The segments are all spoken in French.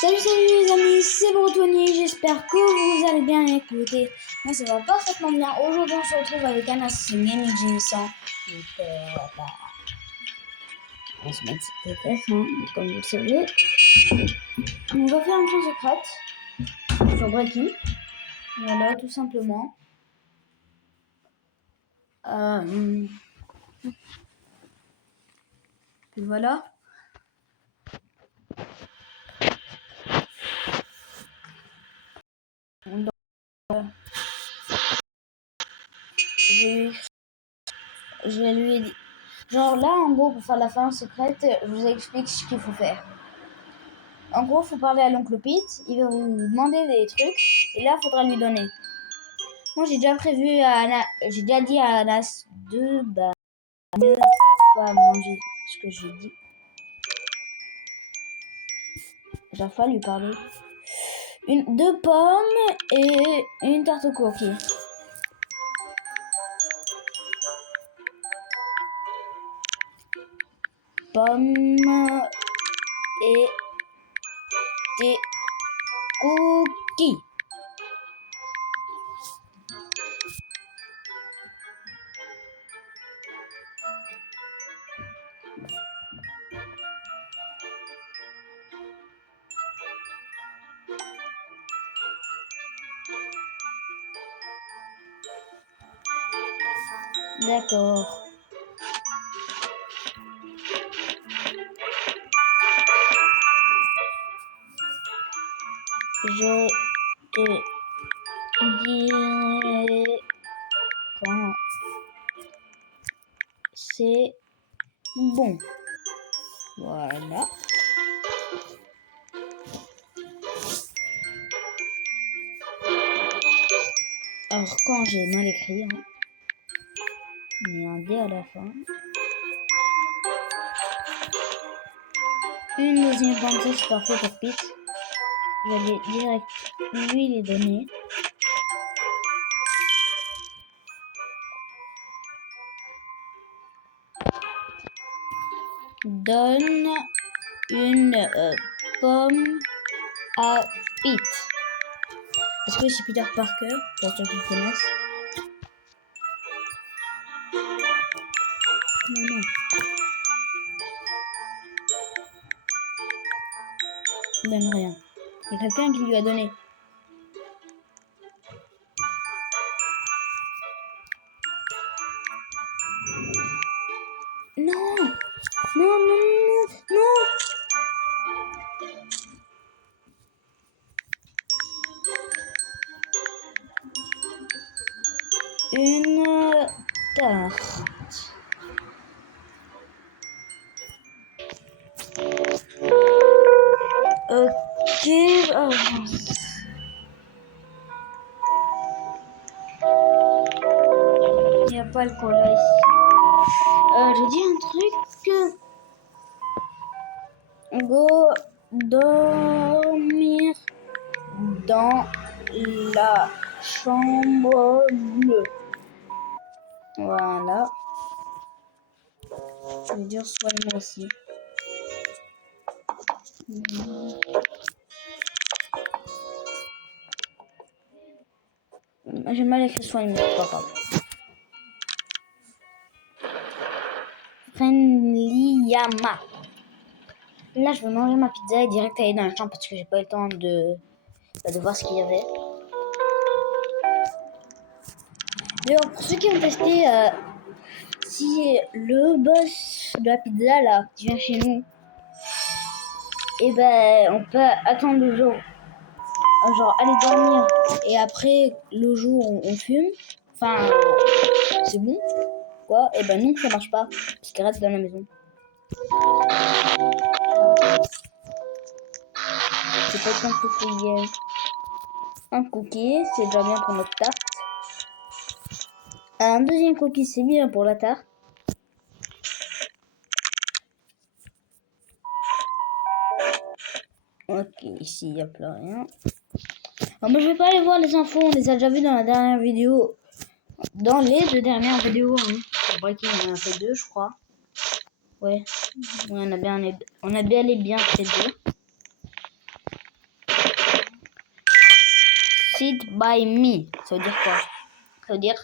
Salut les amis, c'est Bretonnier, j'espère que vous allez bien. Écoutez, moi ça va parfaitement bien. Aujourd'hui on se retrouve avec un Assassin's Gaming G100. Donc on se met cette tête, hein, comme vous le savez. On va faire une chose secrète sur Breaking. Voilà, tout simplement. Puis voilà. Donc, je lui ai dit. Genre là, en gros, pour faire la fin secrète, je vous explique ce qu'il faut faire. En gros, il faut parler à l'oncle Pete, il va vous demander des trucs, et là, il faudra lui donner. Moi, j'ai déjà prévu j'ai déjà dit à Anas de ne pas manger ce que j'ai dit. J'arrive pas à lui parler. Deux pommes et une tarte au cookie. Pommes et des cookies. D'accord. Je te dirai quand c'est bon. Voilà. Alors quand j'ai mal écrit, hein, il y a un D à la fin. Une deuxième pensée, c'est parfait pour Pete. J'allais direct lui les donner. Donne une pomme à Pete. Est-ce que c'est Peter Parker, pour ceux qui le connaissent? Non. Il donne rien. Il y a quelqu'un qui lui a donné. Non. Une tarte. Ok. Il n'y a pas le cola ici. Je dis un truc. Go dormir dans la chambre bleue. Voilà. Je veux dire soigne-moi aussi. J'ai mal écrit soigne-moi, c'est pas grave. Friendlyama. Là, je vais manger ma pizza et direct aller dans la chambre parce que j'ai pas eu le temps de voir ce qu'il y avait. D'ailleurs, pour ceux qui ont testé, si le boss de la pizza là qui vient chez nous, et ben on peut attendre le jour, genre aller dormir et après le jour on fume, enfin c'est bon quoi, et ben non ça marche pas parce qu'il reste dans la maison. C'est pas tant que un cookie, c'est déjà bien pour notre tarte. Un deuxième cookie, c'est bien pour la tarte. Ok, ici il n'y a plus rien. Alors, moi je vais pas aller voir les infos, on les a déjà vus dans la dernière vidéo. Dans les deux dernières vidéos, hein. Pour Breaking, on en a fait deux, je crois. Ouais, on a bien et bien fait deux. Sit by me. Ça veut dire quoi? Ça veut dire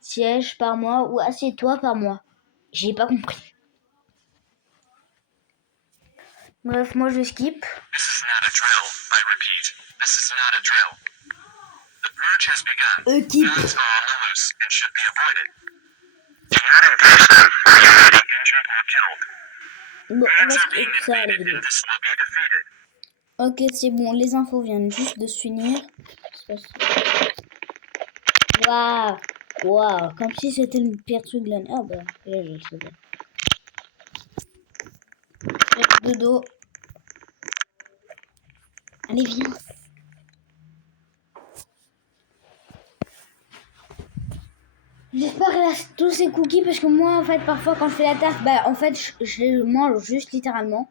siège par moi ou assieds-toi par moi. J'ai pas compris. Bref, moi je skip. This is not a drill. I repeat, this is not a drill. The purge has begun. Keep. Guns are on the loose and should be avoided. Do not engage them or you may be injured or killed. Bon, on Guns va are skip being ça la invaded vidéo. and this will be defeated. Ok, c'est bon, les infos viennent juste de se finir. Waouh, waouh, comme si c'était le pire truc de l'année. Ah bah, là je le savais. De dos. Allez, viens. J'espère qu'elle a tous ses cookies parce que moi, en fait, parfois quand je fais la taf, bah en fait, je les mange juste littéralement.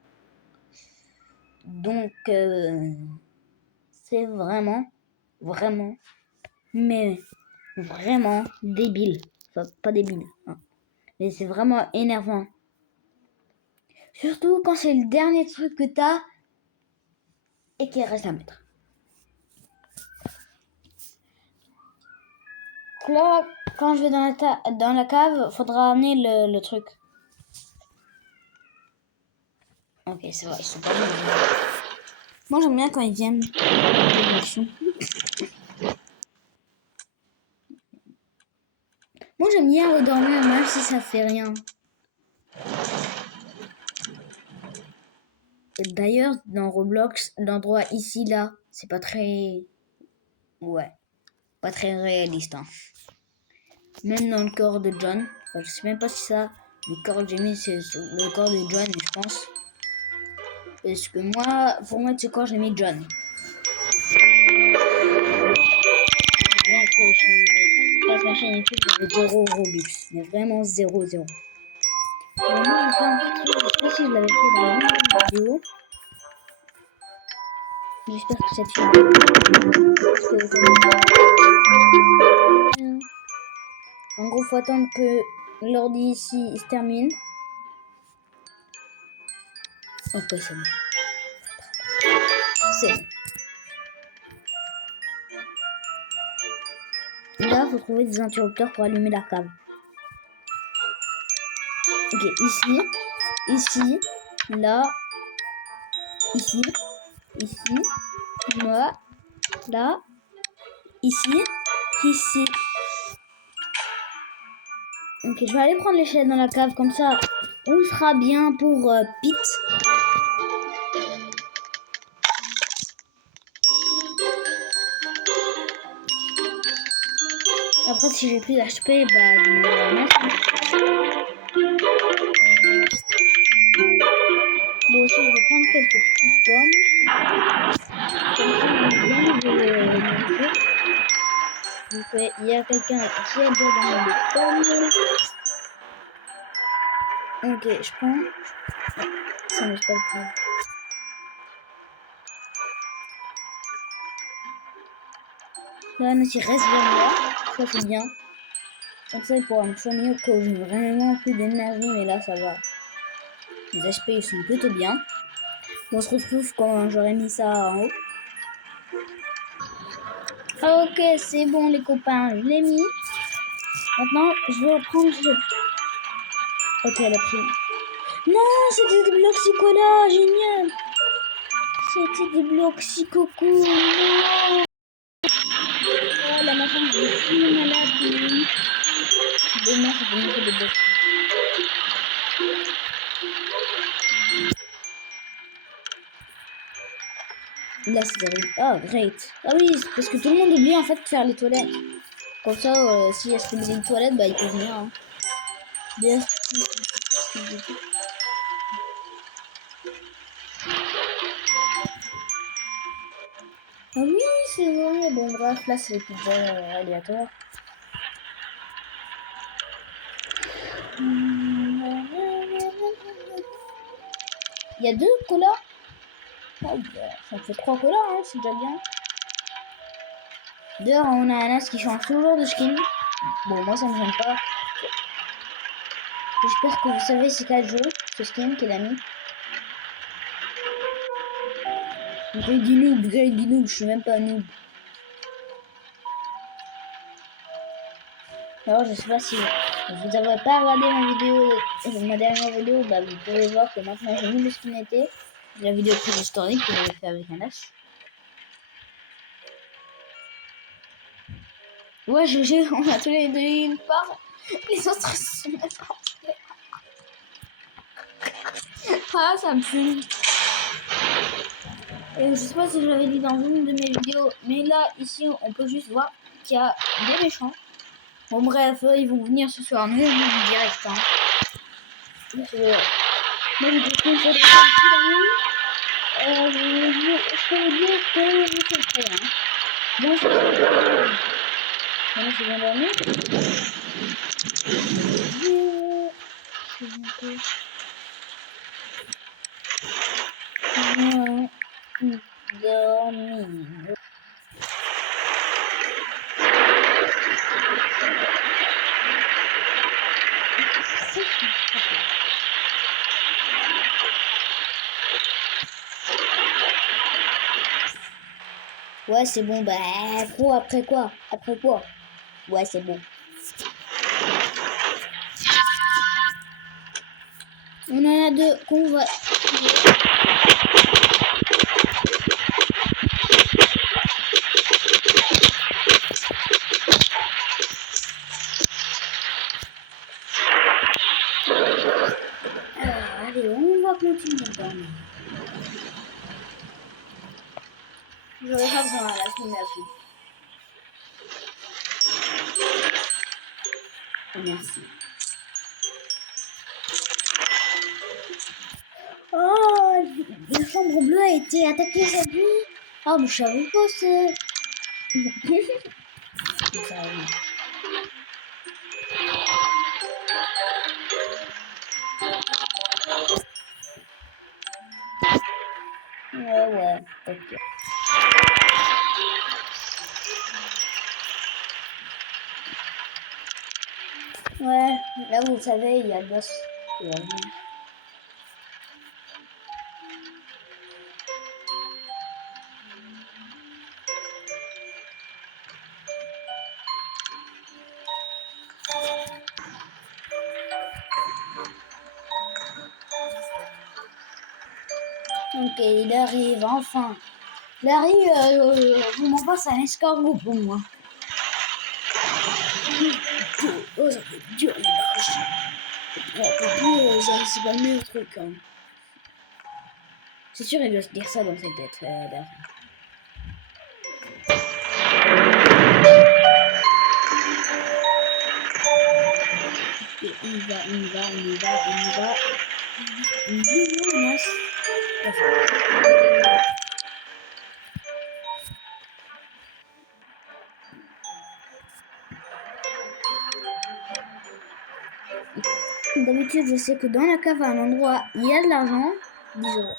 Donc, c'est vraiment, mais vraiment débile. Enfin, pas débile, hein. Mais c'est vraiment énervant. Surtout quand c'est le dernier truc que t'as et qu'il reste à mettre. Là, quand je vais dans la cave, faudra amener le truc. Ok, c'est vrai, ils sont pas bons. Moi, j'aime bien quand ils viennent. Moi, j'aime bien redormir, même si ça fait rien. D'ailleurs, dans Roblox, l'endroit ici, là, c'est pas très... Ouais, pas très réaliste, hein. Même dans le corps de John. Enfin, je sais même pas si ça... Le corps que j'ai mis, c'est le corps de John, je pense. Parce que moi, pour mettre ce corps, j'ai mis John. Passe ma chaîne YouTube, j'avais 0 Robux. Mais vraiment 0, 0. Mais moi, j'ai fait un petit truc, je sais pas si je l'avais fait dans une vidéo. J'espère que cette vidéo... En gros, faut attendre que l'ordi ici il se termine. Ok, c'est bon. C'est bon. Là, faut trouver des interrupteurs pour allumer la cave. Ok, ici, ici, là, ici, ici, moi, là, ici, ici. Ok, je vais aller prendre l'échelle dans la cave, comme ça, on sera bien pour Pete. Après, si j'ai plus d'HP, bah, je me la mettre. Bon, aussi, je vais prendre quelques petites pommes. Comme ça, on est bien niveau nourriture. Donc, il y a quelqu'un qui a déjà dans les pommes. Ok, je prends. Ça ne pas le prendre. Là, il reste vers moi. Ça, c'est bien. Comme ça, il pourra me soigner au cas où j'ai vraiment plus d'énergie. Mais là, ça va. Les HP, ils sont plutôt bien. On se retrouve quand j'aurai mis ça en haut. Ok, c'est bon, les copains. Je l'ai mis. Maintenant, je vais prendre ce... Ok, elle a pris. Non, c'était des blocs Psychola. Génial. C'était des blocs Psychoco. Non. Oh, la machin, je suis malade. Demain, ça fait monter des blocs. Là, c'est terrible. Ah, great. Ah oui, parce que tout le monde oublie en fait de faire les toilettes. Comme ça, si elle se fait une toilette, bah, il peut venir. Hein. Bien. Ah oui, c'est vrai. Bon, bref, là, c'est les pizzas aléatoires. Il y a 2 colas. Oh, bah, ça me fait 3 colas, hein, c'est déjà bien. D'ailleurs, on a un as qui change toujours de skin. Bon, moi, ça me gêne pas. J'espère que vous savez c'est quel jeu, ce skin qu'il a mis. Grady noob, je suis même pas noob. Alors, je sais pas si vous n'avez pas regardé ma dernière vidéo, bah, vous pouvez voir que maintenant j'ai mis le skin été. La vidéo préhistorique que j'avais fait avec un as. Ouais, GG, on a tous les deux une part. Les autres sont même pas. Ah, ça me fume. Et je sais pas si je l'avais dit dans une de mes vidéos, mais là, ici, on peut juste voir qu'il y a des méchants. Bon, bref, ils vont venir ce soir, nous, direct. Hein. Moi, j'ai pris une photo de je peux vous dire que je suis prêt. Hein. Bon, c'est bien dormi. Dormi. Ouais, c'est bon, bah, pro, après quoi? Après quoi? Ouais, c'est bon. On en a deux qu'on va... Allez, on va continuer de dormir. Je regarde dans la simulation. Merci. Oh, la chambre bleue a été attaquée cette nuit. Ah, mais je savais pas c'est... Ouais, ok. Ouais, là vous savez, il y a le boss qui va venir. Ok, il arrive, enfin. Il arrive, vous m'en passez un escargot pour moi. Oh, ça fait dur les vaches. C'est pas le meilleur truc. Hein. C'est sûr, il doit se dire ça dans sa tête. Et on y va. D'habitude, je sais que dans la cave, à un endroit, il y a de l'argent. 10 euros.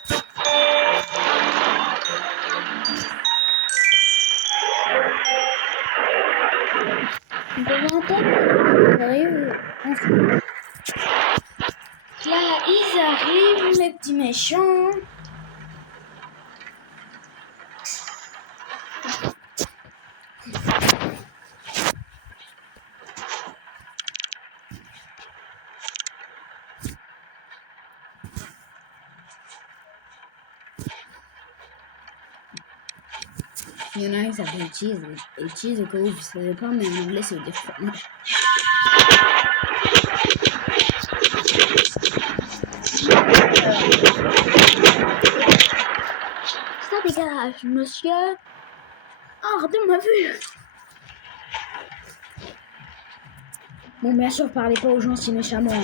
Donc on va entendre. Ils arrivent. Là, ils arrivent, les petits méchants. Il y en a un qui s'appelle Cheese. Et Cheese, au cas où vous ne savez pas, mais en anglais, c'est des fromages. Ça dégage, monsieur. Ah, regardez-moi vu. Bon, bien sûr, parlez pas aux gens si méchamment. Hein.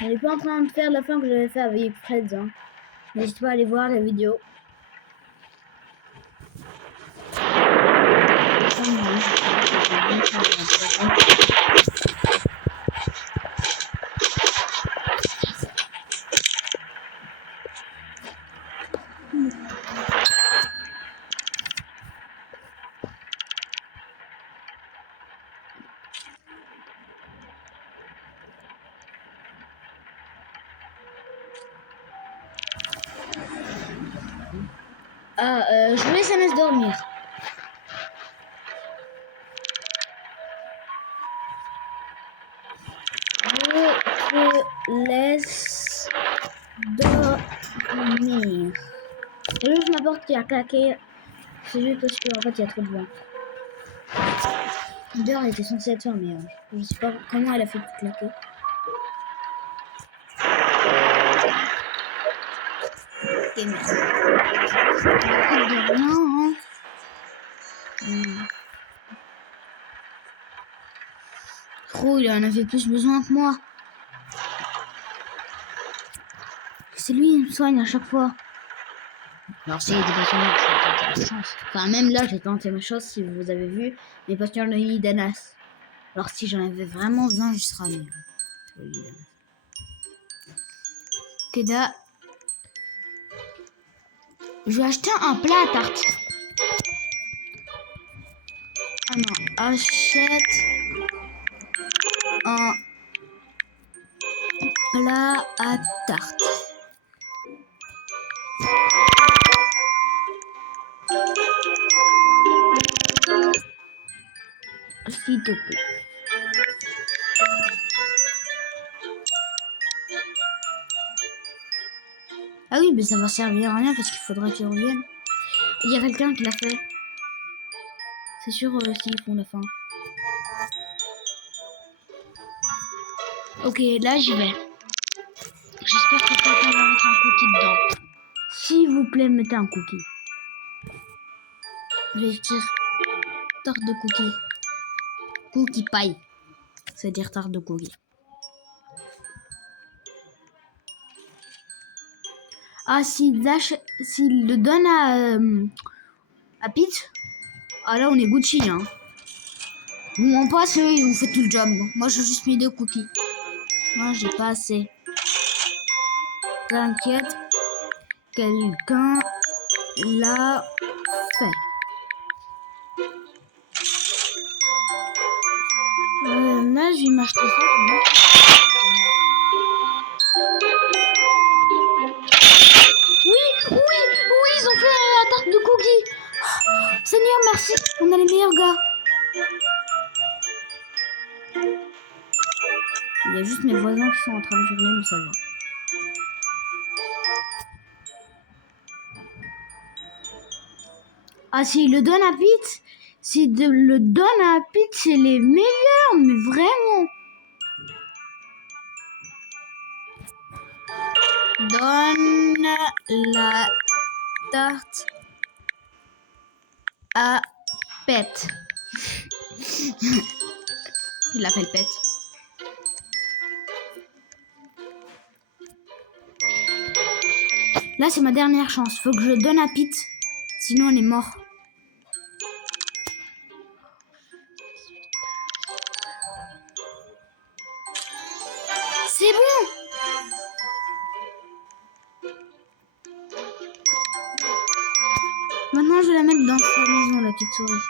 On n'est pas en train de faire la fin que j'avais fait avec Fred. Hein. N'hésitez pas à aller voir la vidéo. Ah, je vous laisse MS dormir. Je te laisse dormir. C'est juste ma porte qui a claqué. C'est juste parce qu'en fait il y a trop de vent. Dehors elle était censée être fermée. Hein. Je sais pas comment elle a fait pour claquer. Ok, merci. De rien, hein. Trop, il en avait plus besoin que moi. C'est lui, il me soigne à chaque fois. Alors s'il y a des patients, je vais tenter ma chance. Enfin, même là, j'ai tenté ma chance, si vous avez vu, mes patients de lit d'Anas. Alors si j'en avais vraiment besoin, je serais mieux. Keda. Je vais acheter un plat à tarte. Ah non, achète un plat à tarte. S'il te plaît. Ah oui, mais ça va servir à rien parce qu'il faudra qu'ils reviennent. Il y a quelqu'un qui l'a fait. C'est sûr s'ils font la fin. Ok, là j'y vais. J'espère que quelqu'un va mettre un cookie dedans. S'il vous plaît, mettez un cookie. Je vais écrire tarte de cookie. Cookie pie. C'est-à-dire tarte de cookie. Ah, s'il le donne à Pete, ah là on est Gucci, hein. Bon, on passe, eux, ils ont fait tout le job. Moi, j'ai juste mis 2 cookies. Moi, j'ai pas assez. T'inquiète, quelqu'un l'a fait. Là, je vais m'acheter ça. Oui, ils ont fait la tarte de cookies. Oh, Seigneur, merci. On a les meilleurs gars. Il y a juste mes voisins qui sont en train de hurler, mais ça va. Ah, s'il le donne à Pete, le donne à Pete, c'est les meilleurs, mais vraiment. Donne la tarte à Pete. Il l'appelle Pete. Là, c'est ma dernière chance. Faut que je le donne à Pete. Sinon, on est mort. C'est bon! Maintenant, je vais la mettre dans sa maison, la petite souris.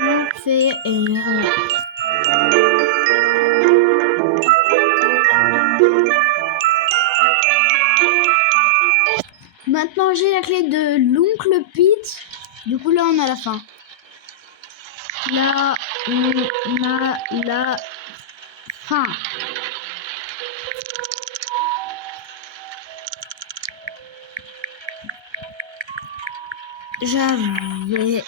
On fait rien. Maintenant, j'ai la clé de l'oncle Pete. Du coup, là, on a la fin. Là, on a la fin. J'avais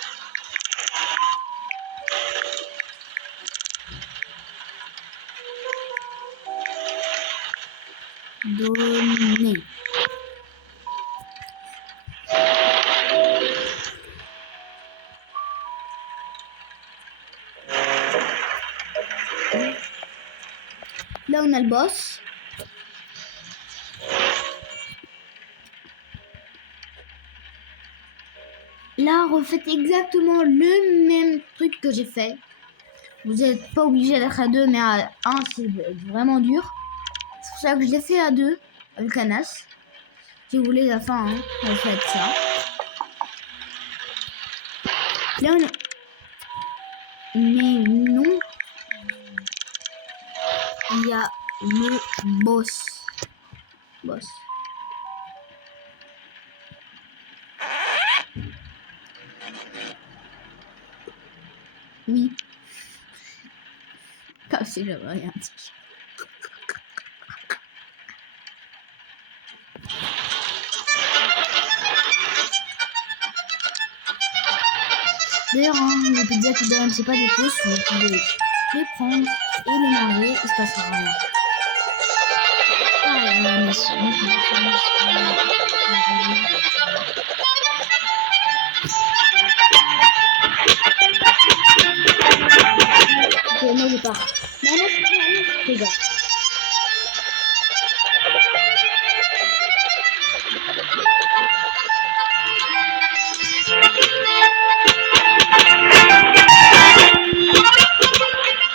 donné. Là, on a le boss. Là, refaites exactement le même truc que j'ai fait. Vous n'êtes pas obligé d'être à 2, mais à 1, c'est vraiment dur. C'est pour ça que je l'ai fait à 2, avec Anas. Si vous voulez la fin, hein, vous faites ça. Là, on est... Mais non. le boss. Boss. Oui. Comme si j'avais rien dit. D'ailleurs, hein, les pizzas qui donnent, c'est pas des fausses, vous pouvez les prendre et les manger, il se passera rien. Ok, moi je pars. Non, fais gaffe.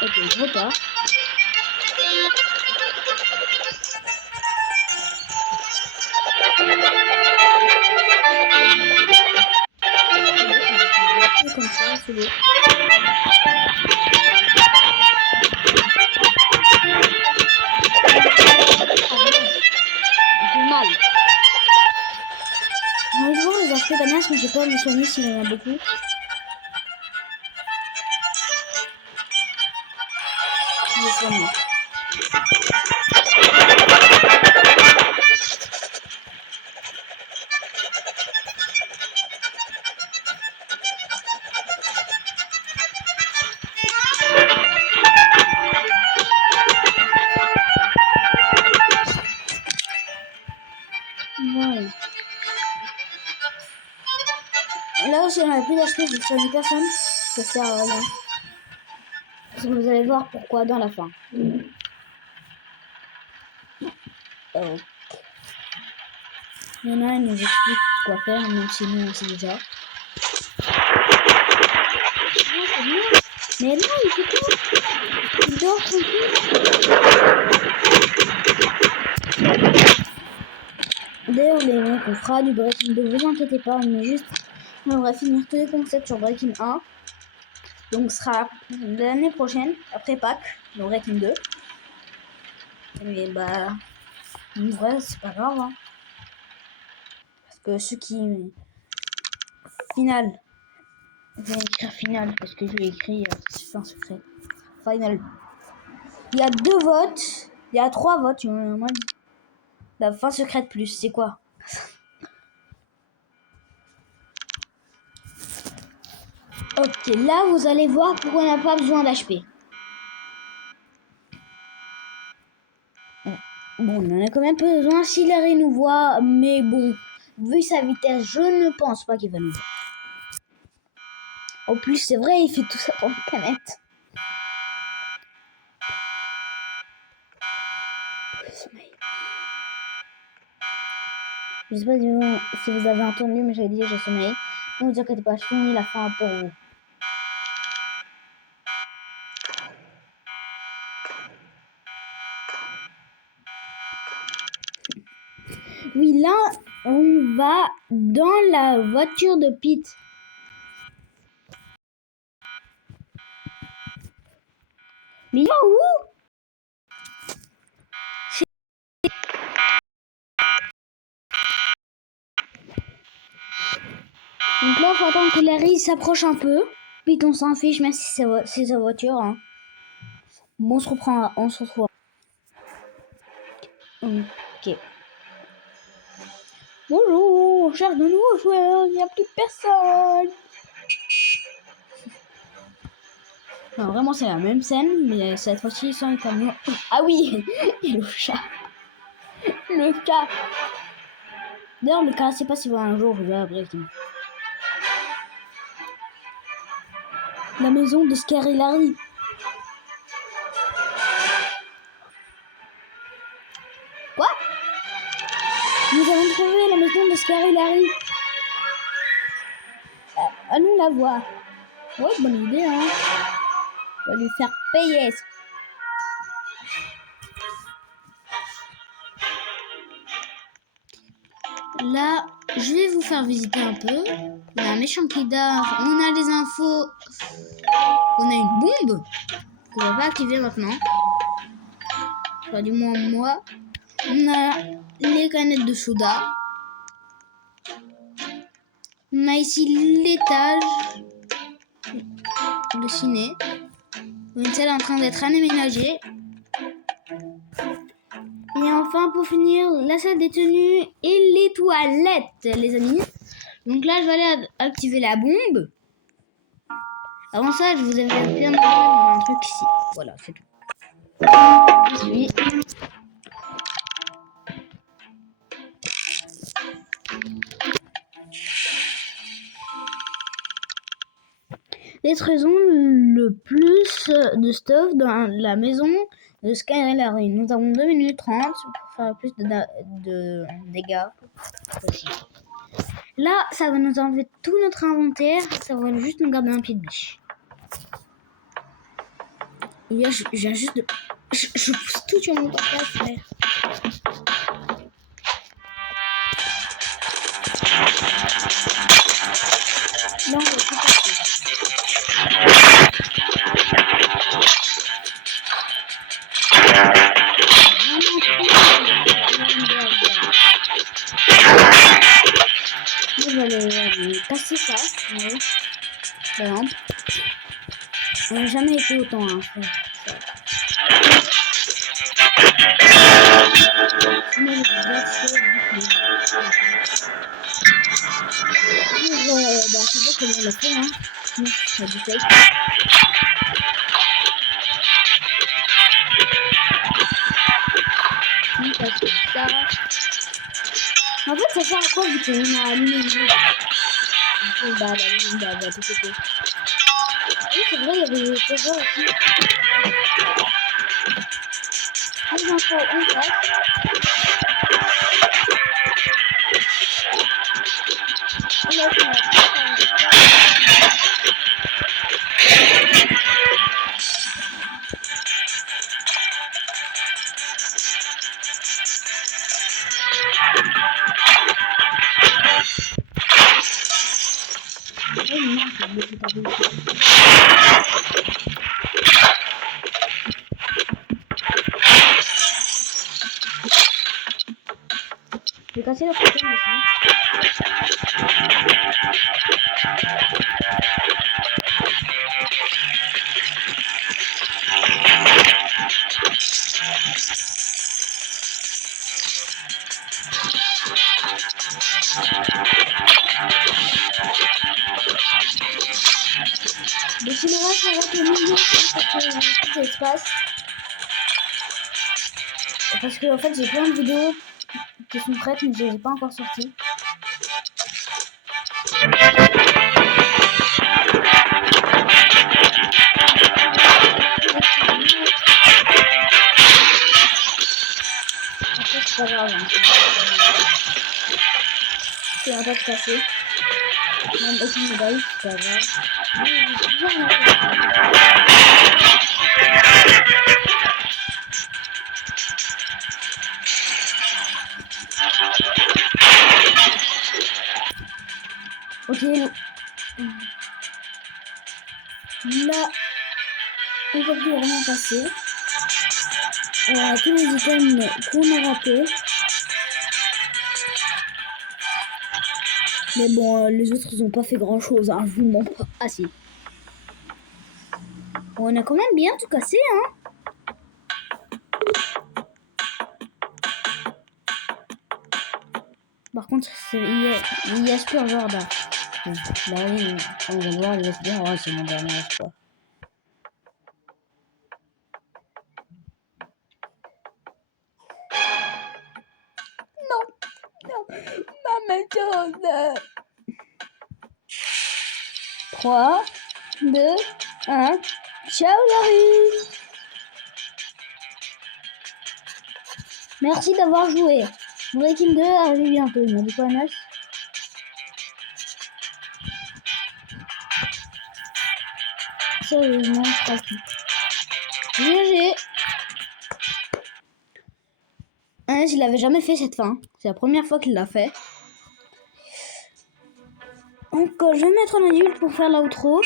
Ok, je repars. Comme ça, c'est bon. J'ai mal. On va voir les aspects d'Anas, mais j'ai pas me soigner s'il y en a beaucoup. Je vais soigner. Voilà. Là aussi, on a plus d'HP, je ne soigne personne. Ça sert à rien. Parce que vous allez voir pourquoi dans la fin. Oh. Il y en a un, il nous explique quoi faire, même si nous on sait déjà. Mais non, il fait quoi? Il dort tranquille. D'ailleurs, les mecs, on fera du Breaking 2, vous inquiétez pas, mais juste, on va finir tous les concepts sur Breaking 1. Donc, ce sera l'année prochaine, après Pâques, le Breaking 2. Mais bah, en vrai, c'est pas grave, hein. Parce que ceux qui. Final. Je vais écrire final, parce que je vais écrire, c'est un secret. Final. Il y a 2 votes, il y a 3 votes, moi, la fin secrète plus, c'est quoi? Ok, là vous allez voir pourquoi on n'a pas besoin d'HP. Bon, on en a quand même besoin si Larry nous voit, mais bon, vu sa vitesse, je ne pense pas qu'il va nous voir. En plus, c'est vrai, il fait tout ça pour une canette. Je sais pas si vous avez entendu, mais j'avais dit j'ai sommeil. Ne vous inquiétez pas, je finis la fin pour vous. Oui, là, on va dans la voiture de Pete. Mais il va où? Donc là, il faut attendre que Larry s'approche un peu. Pete, on s'en fiche, même si c'est sa voiture. Hein. Bon, on se reprend, on se retrouve. Ok. Bonjour, on cherche de nouveaux joueurs, il n'y a plus personne. Non, vraiment, c'est la même scène, mais cette fois-ci sans le camion. Ah oui, et le chat. Le chat. D'ailleurs, le chat, je sais pas si un jour je vais à Breaking. La maison de Scary Larry. Quoi? Nous avons trouvé la maison de Scary Larry. À nous la voir. Ouais, bonne idée, hein. On va lui faire payer. Là, je vais vous faire visiter un peu. On a un méchant kidar, on a les infos, on a une bombe qu'on va pas activer maintenant. Enfin, du moins moi. On a les canettes de soda. On a ici l'étage. Le ciné. Une salle en train d'être aménagée. Et enfin, pour finir, la salle des tenues et les toilettes, les amis. Donc là, je vais aller activer la bombe. Avant ça, je vous avais bien montré un truc ici. Voilà, c'est tout. Oui. Détruisons le plus de stuff dans la maison de Skylarry. Nous avons 2 minutes 30 pour faire plus de dégâts possible. Là, ça va nous enlever tout notre inventaire. Ça va juste nous garder un pied de biche. Et là, je viens juste de... Je pousse tout sur mon portable, frère. Là, on va tout passer. Je vais aller passer ça. Ouais. Par exemple. On n'a jamais été autant, hein, frère. Sinon, je vais verser, bah, je vois comment on l'a fait, hein. Sinon, ça du fake. Parce que ça... En fait, ça sert à quoi vu qu'on a allumé une lumière? Bah, la lumière va tout péter. Oui, c'est vrai, il y avait des choses aussi. Les infos, on passe. On va faire je vais casser le problème aussi. Le cinéma, ça va être le milieu pour que tout l'espace. Parce que en fait, j'ai plein de vidéos qui sont prêtes, mais je les ai pas encore sorties. Après, c'est pas grave. Hein. C'est un peu cassé. Même aucune médaille, c'est pas grave. Ok. Là, on va plus rien passer. On a tous les items qu'on a ratés. Mais bon, les autres, ils ont pas fait grand chose, hein, je vous mens pas. Ah si. On a quand même bien tout cassé, hein. Par contre, il y a ce genre là. Là, oui, on va voir, il va se dire, oh, c'est mon dernier espoir. Non, ma méthode. 3, 2, 1. Ciao la rue. Merci d'avoir joué. Breaking 2 arrive bientôt. Il m'a dit quoi, Nas? Sérieusement, je crois que... GG. Nas, il avait jamais fait cette fin. C'est la première fois qu'il l'a fait. Donc, je vais mettre un adulte pour faire l'outro.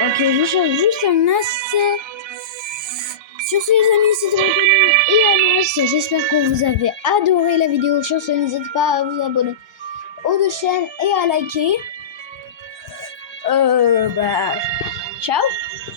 Ok, je cherche juste un assez Sur ce les amis, c'était Anthony et Anas. J'espère que vous avez adoré la vidéo. Sur ce, n'hésitez pas à vous abonner aux deux chaînes et à liker. Ciao.